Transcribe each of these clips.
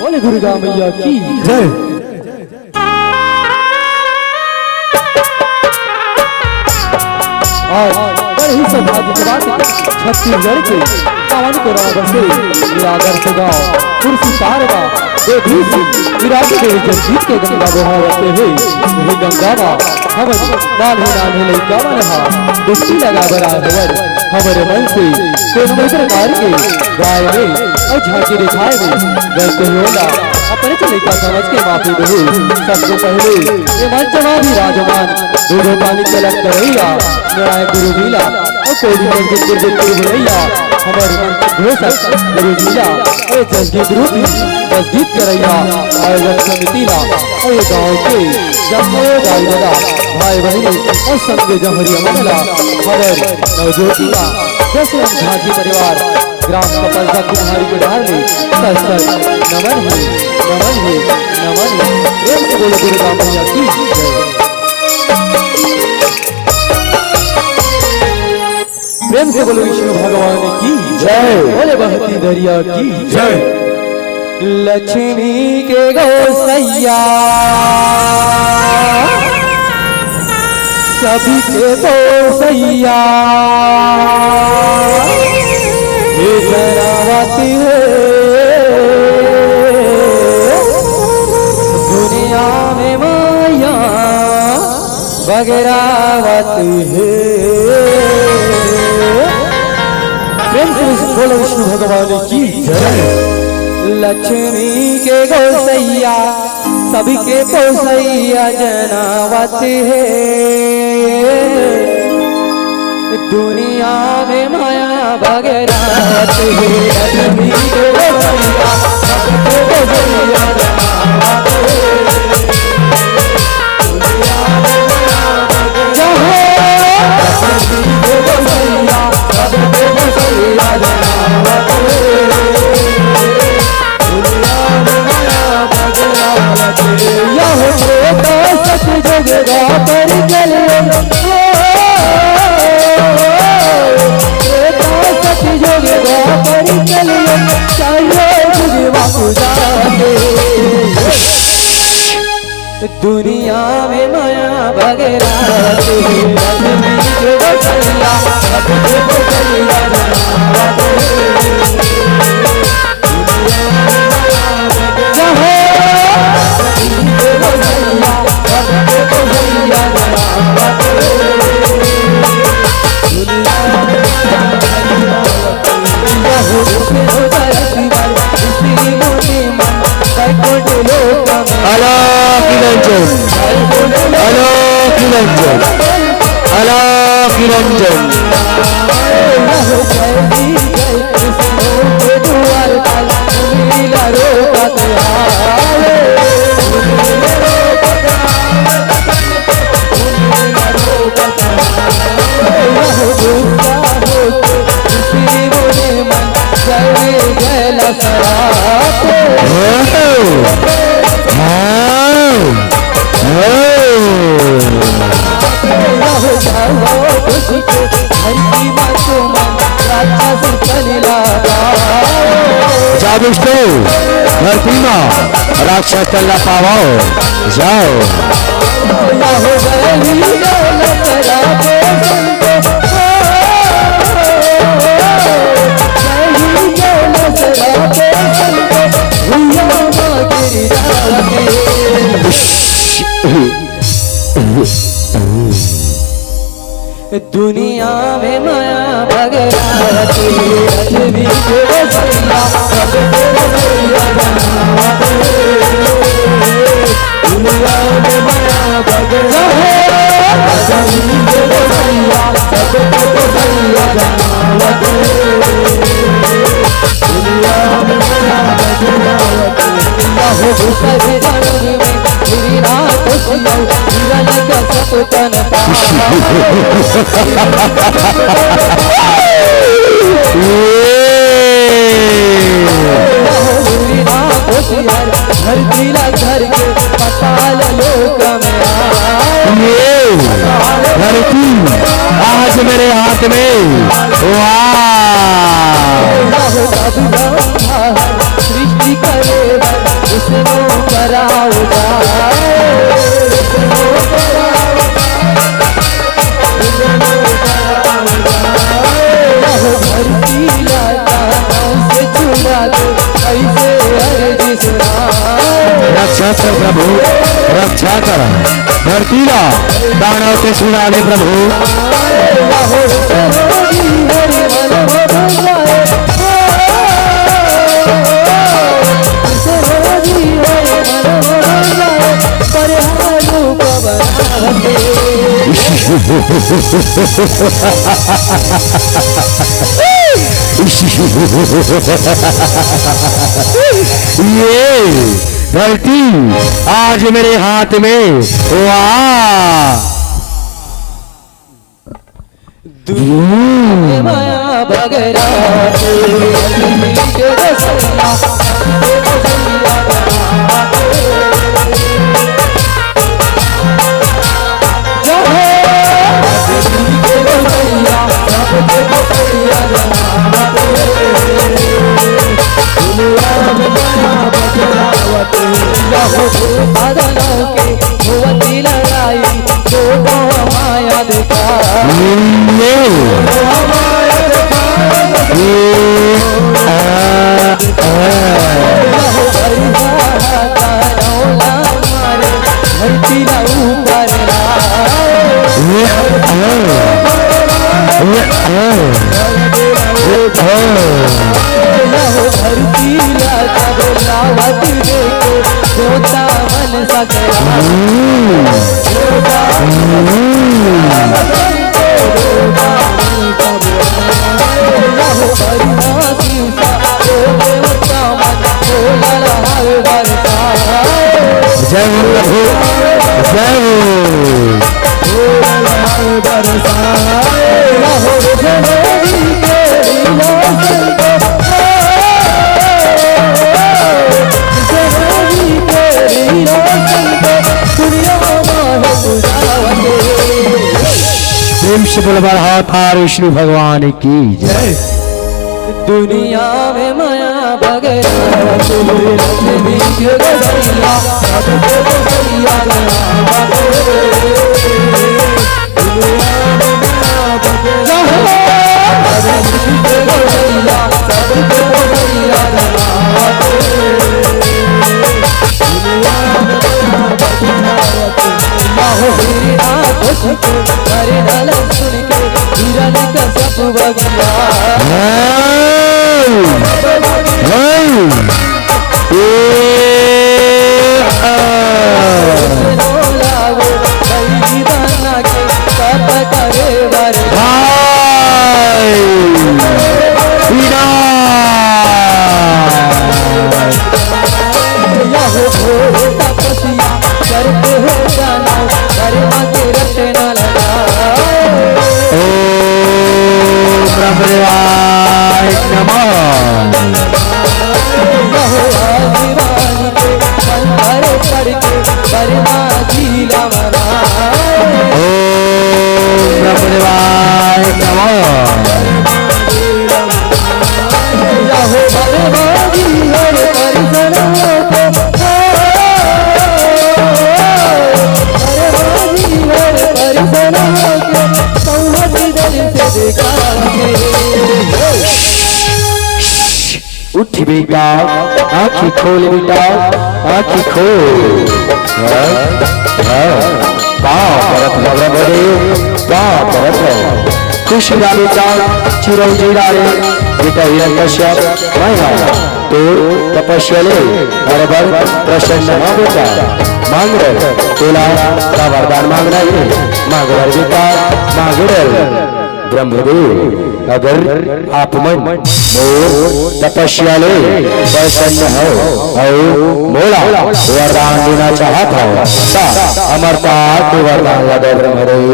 बोले दुर्गा मैया की जय। और बड़े ही सौभाग्य की बात है छत्तीसगढ़ के पावन कोरावर से आदर्श गाँव कुर्सी पारगा विराट देवी जगजीत के गंगा बहावते हुए वही गंगा माँ हमर नान्हे नान्हे लइका मनहा डुबकी लगा बरा हवर हमारे मन से कोई प्रकार के गाय में और झांकी दिखाए में गलते होला अपने चले का समझ के माफी दो। सबसे पहले ये मंचवा भी राजमान दूधो पानी चलक करैया न्याय गुरु लीला और कोई भैया हमारे घोषक गुरु लीला और जसगीत रूपी जसगीत करैया आयोजन समिति ला और ये गाँव के जमोए गाय दादा भाई बहनी और संगे जमहरिया मंडला हमारे नवज्योतिया जैसे हम झांकी परिवार ग्राम कपलसा कुम्हारी के डाल में नमन है नमन है नमन है। प्रेम से बोलो दुर्गा मैया की जय। प्रेम से बोलो विष्णु भगवान की जय। बोले बहती दरिया की जय। लक्ष्मी के गौसैया सभी के गौसैया जरावती है दुनिया में माया बगरावती है। प्रेम से बोलो विष्णु भगवान की जय। लक्ष्मी के गौसैया सभी के गौसैया जनावती है दुनिया में माया बगैरात है। लक्ष्मी के गौसैया सभी के गौसैया जनावती है दुनिया में माया बगैरात है। लक्ष्मी के गौसैया सभी के गौसैया जनावती है दुनिया में माया बगैरात है। यह होता सच जगदा पर चले दुनिया में माया बगैरात है। लक्ष्मी के गौसैया सभी के गौसैया जनावती है दुनिया में माया बगैरात है। लक्ष्मी के गौसैया सभी के गौसैया जनावती है दुनिया में माया धरती माँ राक्षस चलना पावाओ जाओ दुनिया में माया बगैरात है। लक्ष्मी के गौसैया सभी के गौसैया जनावती है दुनिया में माया बगैरात है। लक्ष्मी के गौसैया सभी के गौसैया जनावती है दुनिया में माया बगैरात है। सभी जन्म में मेरी रात जीवन का सपन घर के पताल लोक में आज मेरे हाथ में सृष्टि करे कर प्रभु रक्षा कर धरती ला दानव के सुना दे प्रभु ये धरती आज मेरे हाथ में वाह माया बगरा विष्णु भगवान की जय। दुनिया में माया उठ बेटा आँखी खोल बेटा आँखी खोल खुशी बेटा चिरंजीवी बेटा हिरण्यकश्यप तो तपस्या ले बराबर प्रसन्न हो बेटा मांग रहे तोला का वरदान मांगना है मांग रहे बेटा मांग रहे ब्रह्मदेव अगर आप मन तपस्या ले प्रसन्न हो मोला वरदान देना चाहता हो अमरता को वरदान लगा ब्रह्मदेव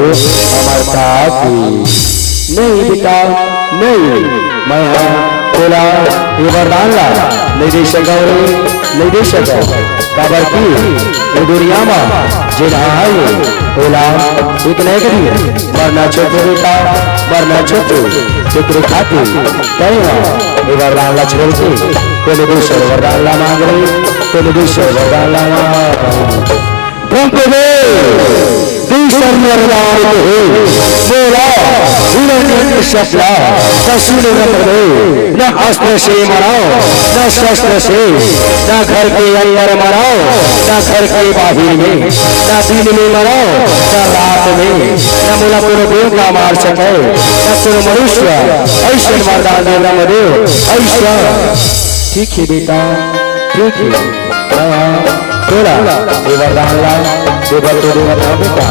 अमरता की नहीं बेटा नहीं मैं बोला ये वरदान ला निर्देशक निर्देशक काबर की दुनिया में जिना बोला एक नहीं करिए मरना छोटे बेटा मरना छोटे चित्र खाती कहेगा ये वरदान ला छोड़ती कोई निर्देशक वरदान ला मांग रही कोई निर्देशक वरदान ला ब्रह्मदेव सुंदर वरदान है बोला शस्त्र कसूर न अस्त्र से मराओ न शस्त्र से न घर के अंदर मराओ न घर के बाहर में न दिन में मराओ न रात में न बोला पूरे देव का मार सके न पूरे मनुष्य ऐसा वरदान दे रामदेव ऐसा ठीक है बेटा ठीक है बोला ये वरदान ला देवर तो देवर ना बेटा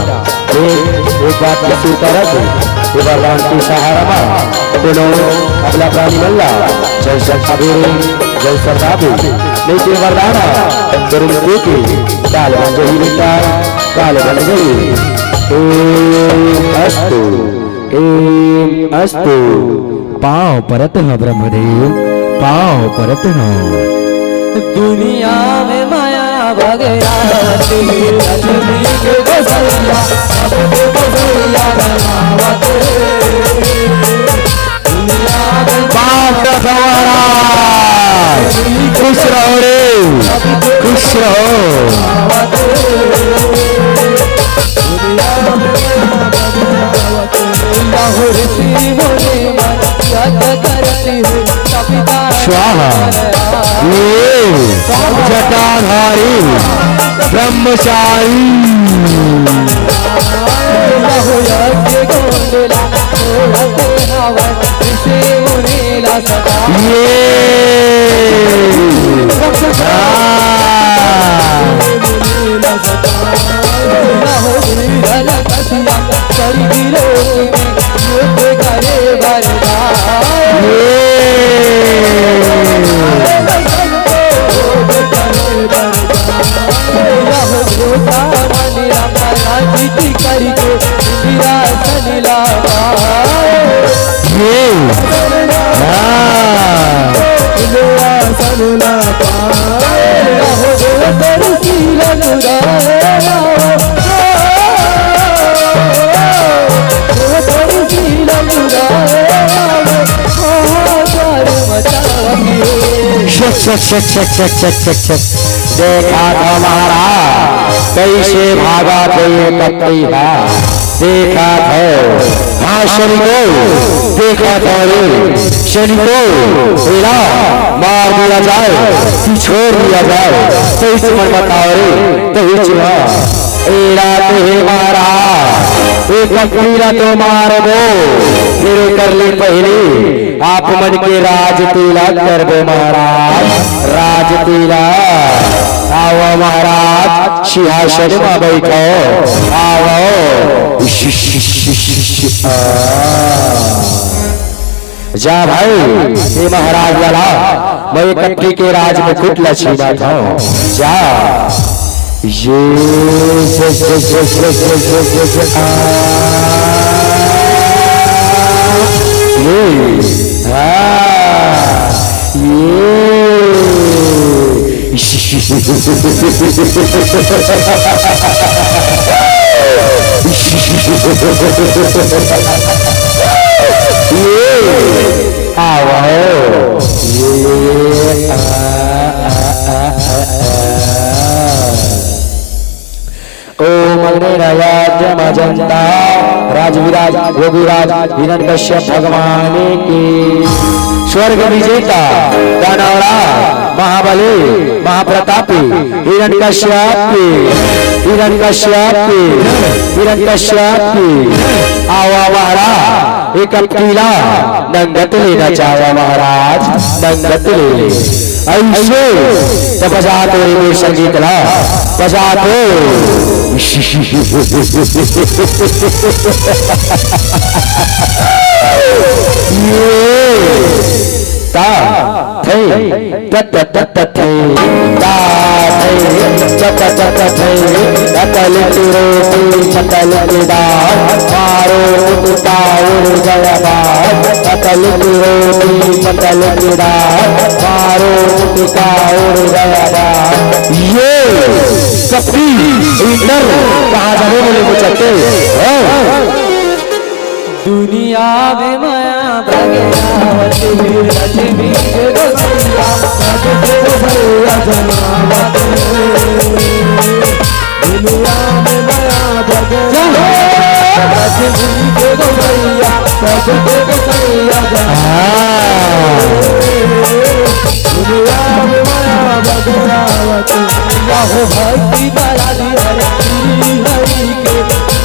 एक बात का सूता रखे ये वरदान की सहारा मां दोनों अपना प्राणी मल्ला जैसा सवेरे जैसा दाबी नहीं तो वरदान करुण देखी काल बन गई बेटा काल बन गई अस्तु पाँव परत न ब्रह्मदेव पाँव परत न दुनिया में माया भगराती लक्ष्मी के गोसैया सबके गोसैया बनावत दुनिया में बाप सवारा खुश रहो रे खुश रहो दुनिया में बहुरती मोरे मन यद करती है कविता स्वाहा जटाधारी ब्रह्मचारी देखा था महाराज कैसे भागा थे कत्तीहा देखा था हाँ शनि को देखा था शनि को हिला मार दिया जाए कि छोड़ दिया जाए तो इस मन बताओ रे तो रात है मारा एक कत्तीरा तो मार दो फिर कर ले पहले आप मन के राज तिलक कर दो महाराज राज तिलक आओ महाराज सिंहासन में बैठो आओ जा भाई ये महाराज वाला मैं कट्टी के राज में खुद लक्ष्मी था जा ये मजंता राजविराज योगीराज हिरण्यकश्यप भगवान की स्वर्ग विजेता दानवरा महाबली महाप्रतापी हिरण्यकश्यप आवा महाराज एक किला नंगत लेना चाहा महाराज नंगत ले ऐसे तो बजा तो संगीत ला बजा तो ता थे तत तत थे ता थे चत चत थे अकल की रोटी चकल की दाल मारो कुत्ता उड़ गया बाल अकल की रोटी चकल की दाल मारो कुत्ता उड़ गया बाल ये कपड़ी इधर कहाँ जाने बोले को चलते दुनिया में माया भगराती लक्ष्मी के गोसैया सबके गोसैया जनावत दुनिया में माया भगराती सबके गोसैया दुनिया में माया बगरावत हो भक्ति वाला हरि के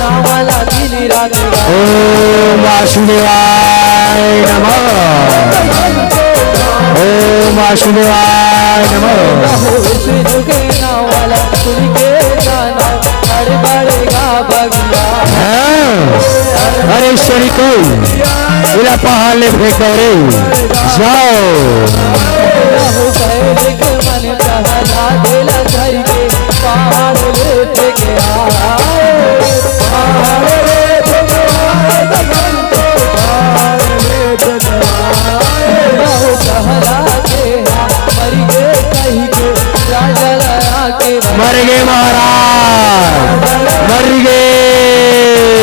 नाम वाला दिन रात ओम वासुदेवाय नमः ओम वासुदेवाय नमः विष्णु के नाम वाला सुन के गाना बड़े बड़ेगा भगवा अरे शरी को इला पहाड़ ले फेंको रे जाओ मन कहला दिल धर के पहाड़ ले फेंके मर गए महाराज मर गए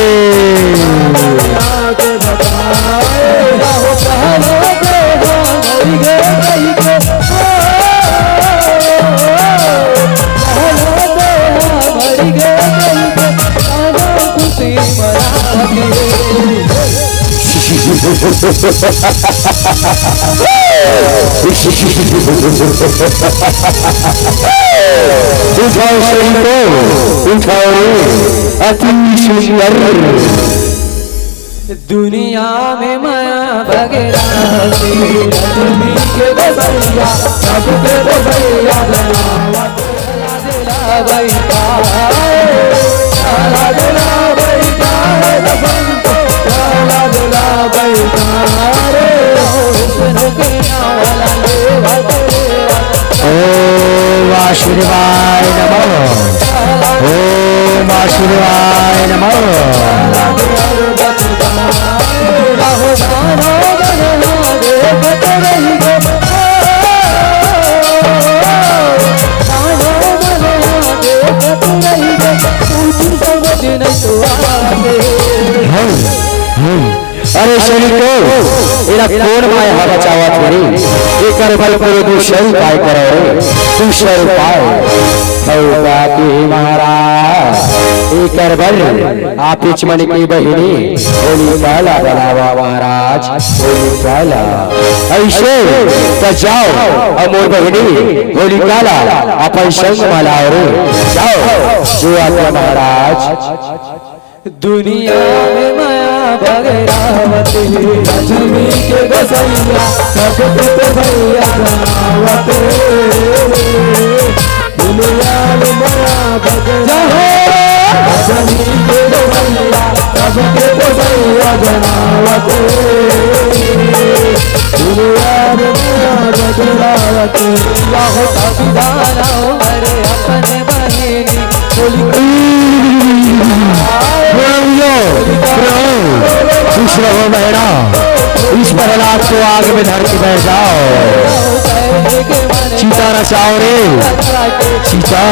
उठाओ शरीर को उठाओ अति सुंदर दुनिया में माया वगैरह के गोसैया सबके गोसैया ओम वासुदेवाय नमः ओम वासुदेवाय नमः अरे शरीर को इला कौन माया बचावा तेरी एक बल करो तू शरीर पाए करो रे तू शरीर पाए बाकी महाराज एक बल आप मन की बहिनी होली काला बनावा महाराज होली काला ऐसे तो जाओ अमोर बहिनी होली काला अपन संग मलाओ रे जाओ जो आज्ञा महाराज दुनिया में माया भगरावत लक्ष्मी के गोसैया सबके गोसैया बनावत दुनिया में माया भगरावत लक्ष्मी के गोसैया सबके गोसैया बनावत दुनिया में माया भगरावत लाहो तबिदारा अरे अपने बहिनी बोली खुश रहो बहना इस प्रहलाद को आग में धर के बैठ जाओ सीता रचाओ रे सीता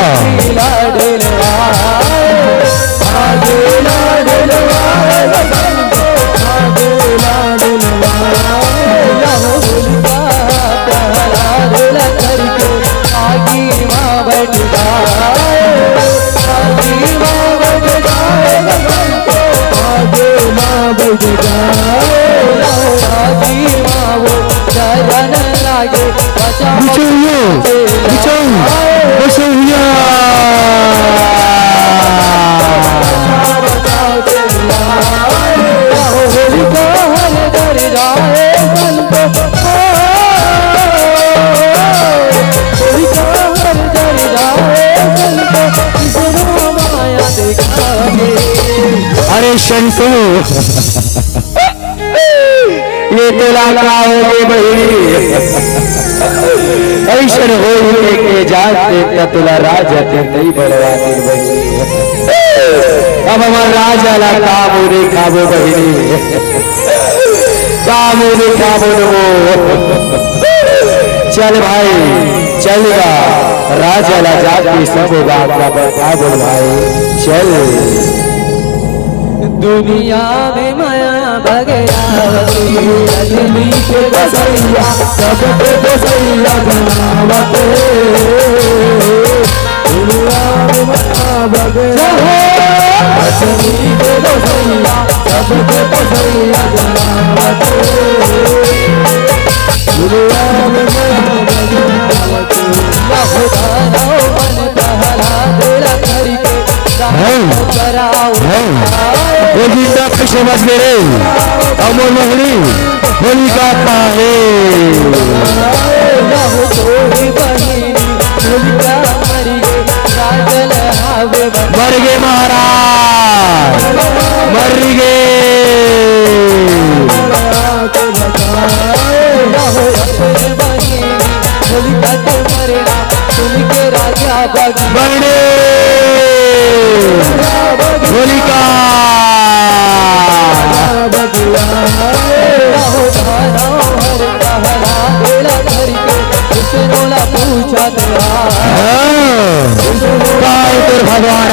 अरे शंकु ये तो लाला होगे बहिनी ऐसा हो के जाते तुला राजा तई बड़वाती बहिनी अब हमार राजा ला काबू खाबो बहिनी काबू खाबो चल भाई चलेगा राजा ला जाके सब बात का बता बोल भाई चल दुनिया में माया भगरावती लक्ष्मी के गोसैया सबके गोसैया बनावत दुनिया में माया भगरावती लक्ष्मी के गोसैया सबके बसैया जनावत दुनिया में माया बगरावत या खुदा राव मन कहला देला करके कराओ ये गीता पीछे बच गए अमोल मोहनी होली का पाए मर गए महाराज मर गए बने होलिका भगवान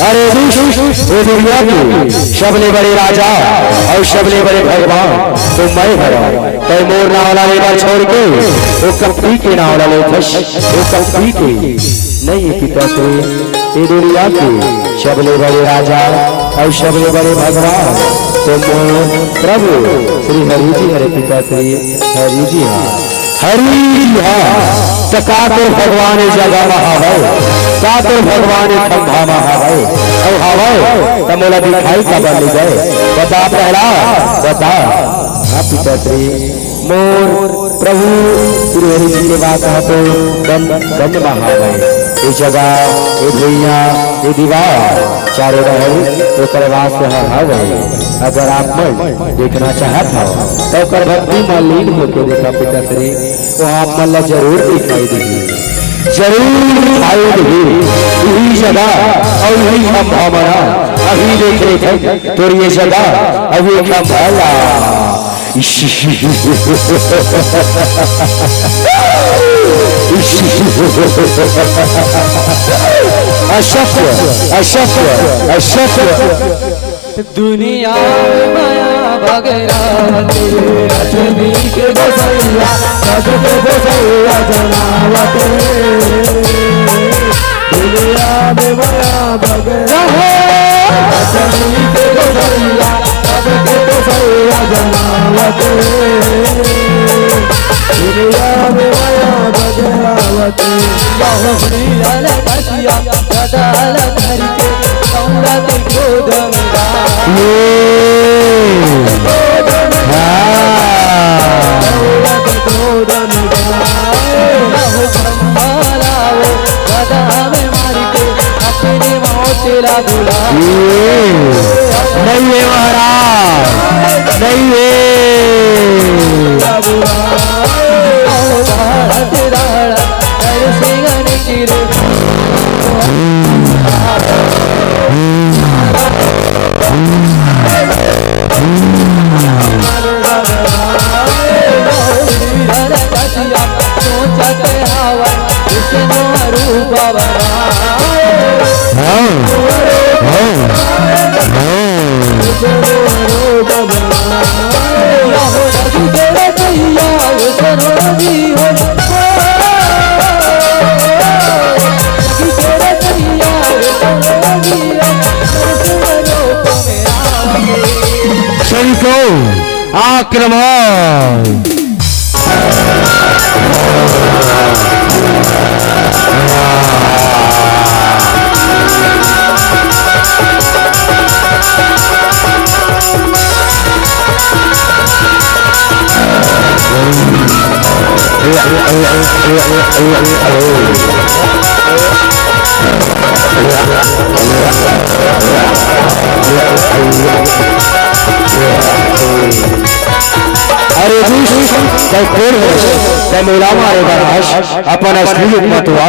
अरे दुनिया की सबले बड़े राजा और सबले बड़े भगवान तो मैं भगवान तय मोर नावला लेकर छोड़ के वो कपड़ी के नावला ले वो कपड़ी के नहीं पिता से ये दुनिया के सबले बड़े राजा और सबले बड़े भगवान तो मोर प्रभु श्री हरि जी हरे पिता श्री हरि जी हरि कातुर भगवान जगह महावय कातुर भगवान खंभा महावय और हवय तमोला दिखाई का बन गए बता पहला बता हाँ पिताश्री मोर प्रभु श्री हरि जी के बात है तो दंड महावय ये जगह ये भैया ये दीवार चारों रहल तो करवास हवय अगर आप मन देखना चाहता हो तो कर भक्ति में लीन होकर देखा पिताश्री वो आप मन जरूर दिखाई देगी जरूर दिखाई देगी यही जगह और यही संभावना अभी देख रहे थे तो ये जगह अभी संभाला अशक्य अशक्य अशक्य दुनिया में माया भगरावत रजनी के बसैया सबके बसैया जनावत दुनिया में माया भगरावत रजनी के बसैया सबके बसैया जनावत दुनिया में माया भगरावत श्री अलगसिया गदाल धर के औरत क्रोध में नहीं है महाराज नहीं है आक्रमण अरे कौन है मेरा मारे बराश अपन असली मतवा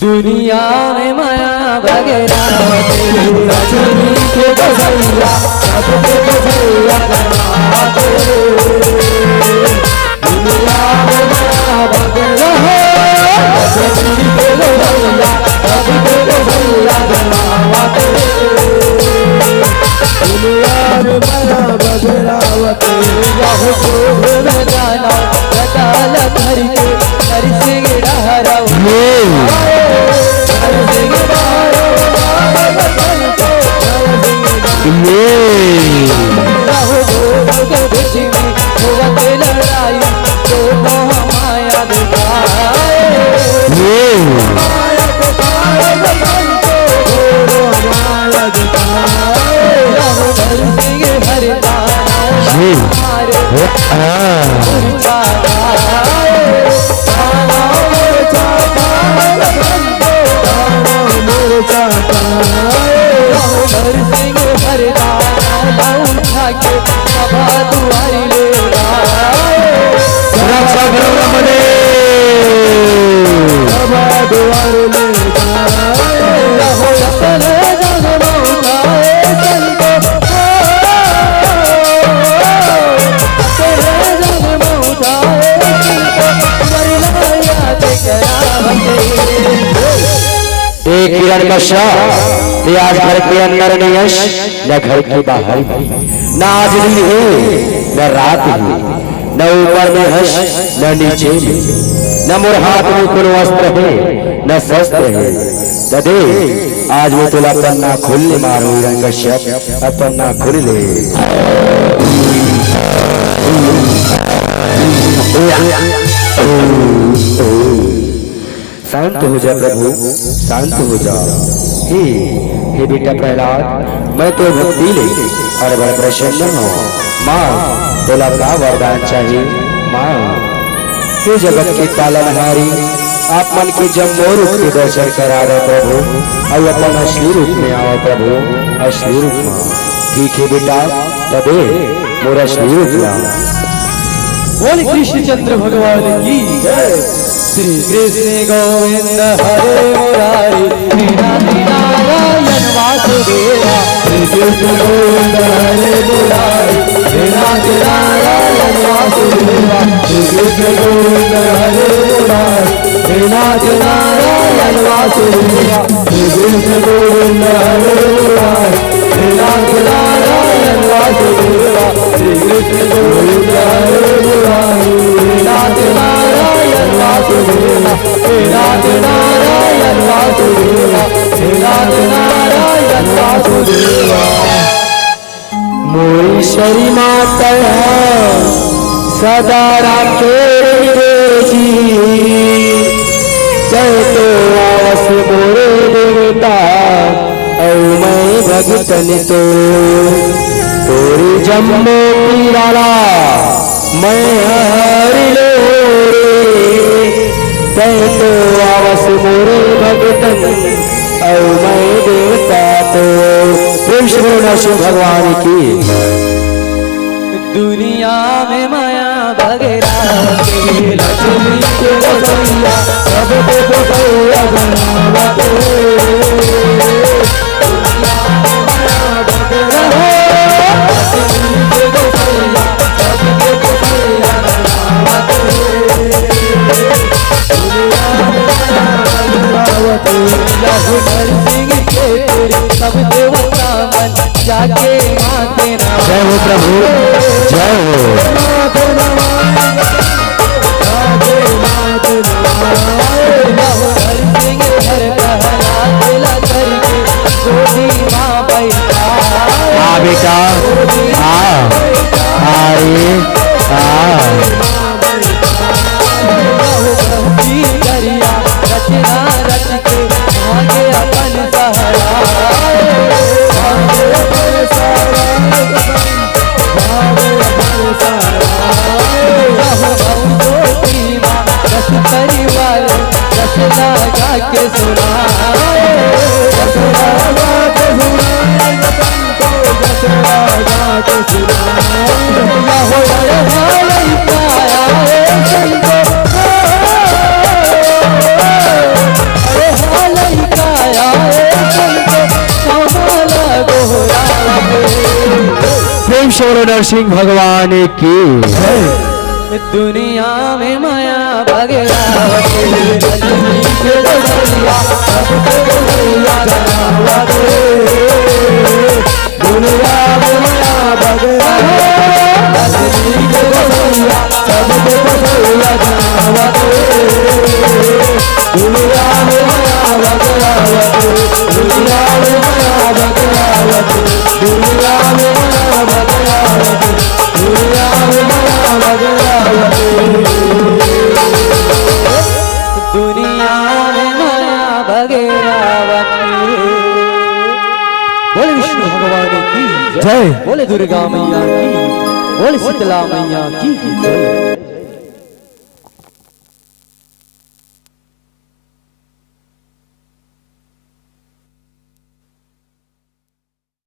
दुनिया में माया भगरावत रजनी के बसैया सबके बसैया जनावत दुनिया में माया भगरावत राहो शोभ में जाना रटाल धर के हर सिंह डहराओ राहो शोभ के बीच में होवत लड़ाई तो मोह माया दिखाए राहो धर सिंह किरण कश्यप ते आज घर के अंदर नहीं यश न घर के बाहर न आज दिन है न रात है न ऊपर में हर्ष न नीचे में न मोर हाथ में कोई वस्त्र है न शस्त्र है ददे आज वो तुला पन्ना खुलने मारो किरण कश्यप अब पन्ना खुल ले शांत हो जा प्रभु शांत हो जा हे बेटा प्रहलाद मैं तो भक्ति ले और बड़ा प्रसन्न हूँ माँ तोला का वरदान चाहिए माँ हे जगत के पालनहारी आप मन के जब मोर के दर्शन करा रहे प्रभु और अपन असली रूप में आओ प्रभु असली रूप में ठीक है बेटा तबे मोर असली रूप में बोल कृष्णचंद्र भगवान की जय श्री कृष्ण गोविंद हरे मुरारी श्री नारायण वासुदेवा श्री कृष्ण गोविंद हरे मुरारी श्री नारायण वासुदेवा श्री कृष्ण गोविंद हरे मुरारी श्री नारायण वासुदेवा श्री कृष्ण गोविंद हरे मुरारी श्री नारायण वासुदेवा श्री कृष्ण गोविंद हरे मुरारी श्री नारायण वासुदेवा श्री नारायण वासुदेवा श्री नारायण वासुदेवा मोरी शरी माता सदा राखे जी जय तो आवस मोरे देवता और मैं भगतन तो तोरी जम्मो पीराला मैं हरि लो रे जय तो आवस मोरे भगतन और मैं देवता तो प्रेम श्री नरसिंह भगवान की दुनिया में माया भगेरा के लक्ष्मी के रसैया सब को बसैया बनावते सब देवता मन जाके माते ना जय हो प्रभु जय हो बेटा रचना रच के आगे अपन परिवार रचना गा के सुना प्रेम श्री नरसिंह भगवान की दुनिया में माया भगेरा दुनिया में माया भगेरा जय। बोले दुर्गा मैया की, बोले शीतला मैया की जय।